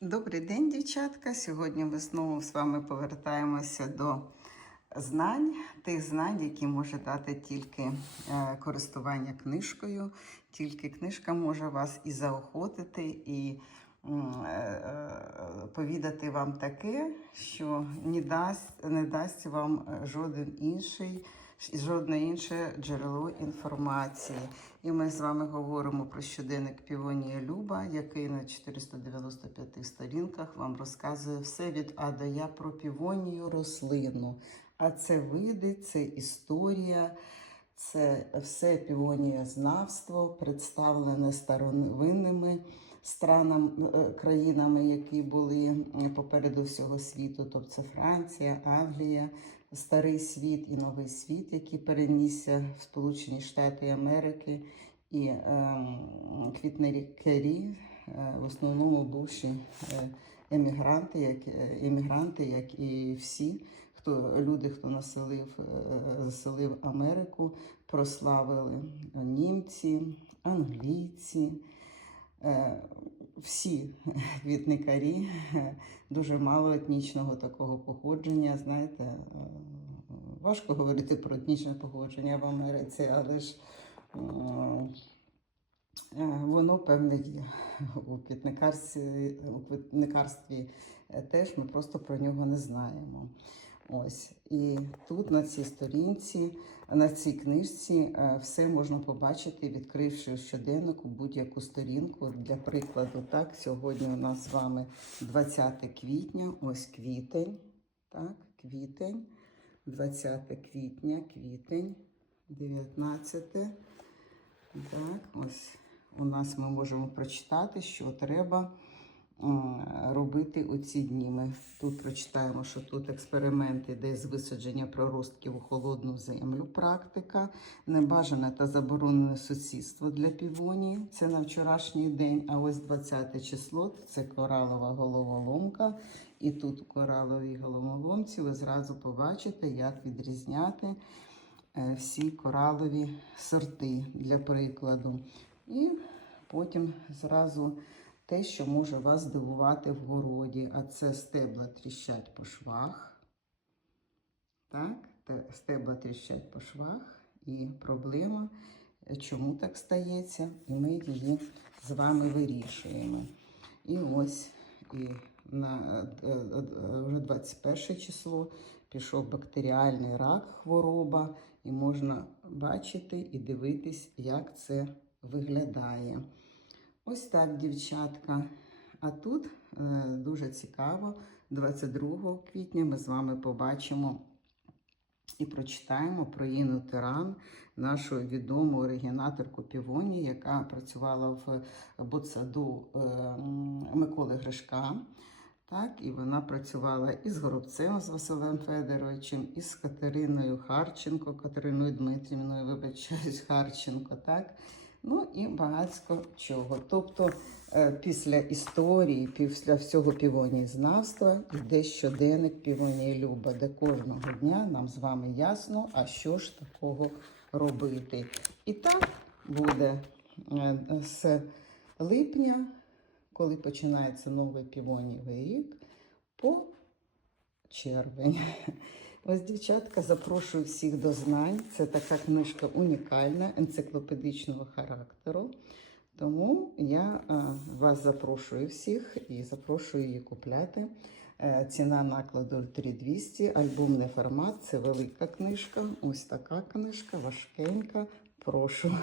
Добрий день, дівчатка. Сьогодні ми знову з вами повертаємося до знань, тих знань, які може дати тільки е, користування книжкою. Тільки книжка може вас і заохотити, і е, е, повідати вам таке, що не дасть, не дасть вам жоден інший. Жодне інше джерело інформації. І ми з вами говоримо про щоденник Півонія Люба, який на 495 сторінках вам розказує все від А до Я про півонію рослину. А це види, це історія, це все півонієзнавство, представлене старовинними странам, е, країнами, які були попереду всього світу, тобто це Франція, Англія, Старий світ і Новий світ, який перенісся в Сполучені Штати Америки, і ем, квітнері е, в основному бувші е, емігранти, як е, емігранти, як і всі, хто люди, хто населив, е, заселив Америку, прославили німці, англійці. Е, Всі квітникарі, е, дуже мало етнічного такого походження. Знаєте, е, важко говорити про етнічне походження в Америці, але ж воно певне є у квітникарстві, у квітникарстві теж ми просто про нього не знаємо. Ось і тут на цій сторінці, на цій книжці, е, все можна побачити, відкривши в щоденнику будь-яку сторінку. Для прикладу, так, сьогодні у нас з вами 20 квітня, ось квітень. Так, квітень, 20 квітня, квітень, 19. Так, ось у нас ми можемо прочитати, що треба робити у ці дні. Ми тут прочитаємо, що тут експерименти, де з висадження проростків у холодну землю, практика, небажане та заборонене сусідство для півонії. Це на вчорашній день. А ось 20 число це коралова головоломка. І тут у кораловій головоломці ви зразу побачите, як відрізняти е, всі коралові сорти для прикладу. І потім зразу те, що може вас здивувати в городі, а це стебла тріщать по швах. Так, стебла тріщать по швах. І проблема, чому так стається, і ми її з вами вирішуємо. І ось і на е, е, вже 21 число пішов бактеріальний рак, хвороба, і можна бачити і дивитись, як це виглядає. Ось так, дівчатка. А тут е, дуже цікаво, 22 квітня ми з вами побачимо і прочитаємо про Інну Тиран, нашу відому оригінаторку Півоні, яка працювала в ботсаду е, Миколи Гришка. Так, і вона працювала і з Горобцем, з Василем Федоровичем, і з Катериною Харченко, Катериною Дмитрівною, вибачаюсь, Харченко, так? Ну і багатько чого. Тобто е, після історії, після всього півонієзнавства йде щоденник півонії Люба, де кожного дня нам з вами ясно, а що ж такого робити. І так буде е, з липня, коли починається новий півонієвий рік, по червень. Ось, дівчатка, запрошую всіх до знань. Це така книжка унікальна, енциклопедичного характеру. Тому я вас запрошую всіх і запрошую її купляти. Е, Ціна накладу 3200, альбомний формат це велика книжка. Ось така книжка, важкенька. Прошу.